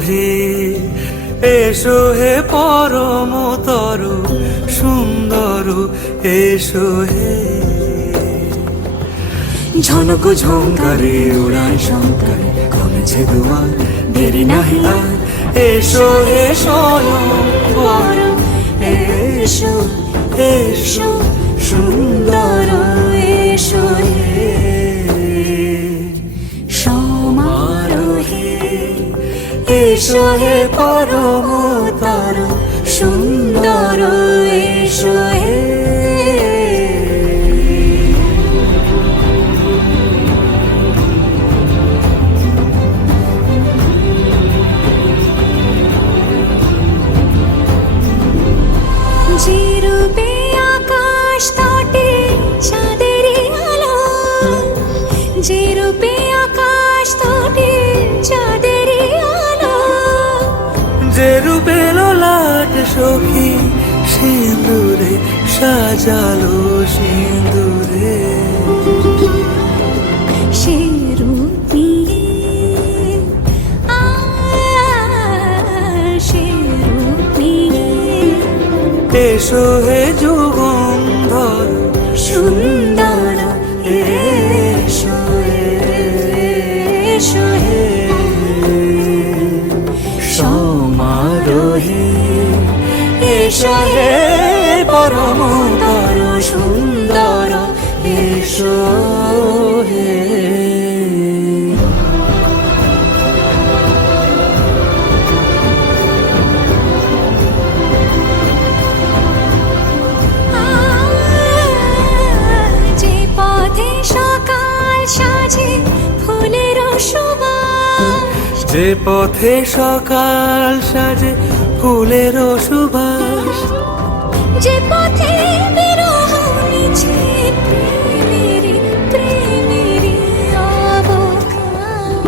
সমারোহে এসো হে পরমতর সুন্দর এসো হে। ঝনক ঝঙ্কারে উড়ান শঙ্কার কমেছে দুয়ার দেরি নাহি আর এসো হে স্বয়ংবর এসো এসো সুন্দর এসো হে। সমারোহে এসো হে পরমতর সুন্দর এসো হে। যে রূপে আকাশ তটে চাঁদেরই আলো, যে রূপে আকাশ তটে চাঁদেরই আলো, যে রূপে ললাট সখী সিঁদুরে সাজালো সিঁদুরে। সে রূপ নিয়ে সে রূপ নিয়ে এসো হে যুগন্ধর সুন্দর এসো এসো হে। সমারোহে এসো হে পরমতর সুন্দর এসো হে। যে পথে সকাল সাজে ফুলের সুবাস, যে পথে সকাল সাজে ফুলের সুবাস, যে পথে বিরহ নিচে প্রেমেরই প্রেমেরই অবকাশ,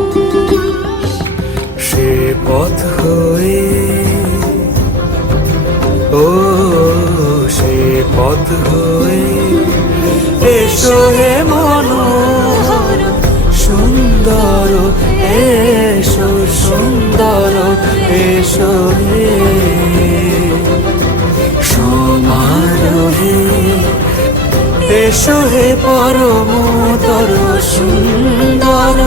সে পথ হয়ে ও সে পথ হয়ে এসো হে মনোহর সুন্দর এসো সুন্দর এসো হে। সমারোহে এসো হে পরমতর সুন্দর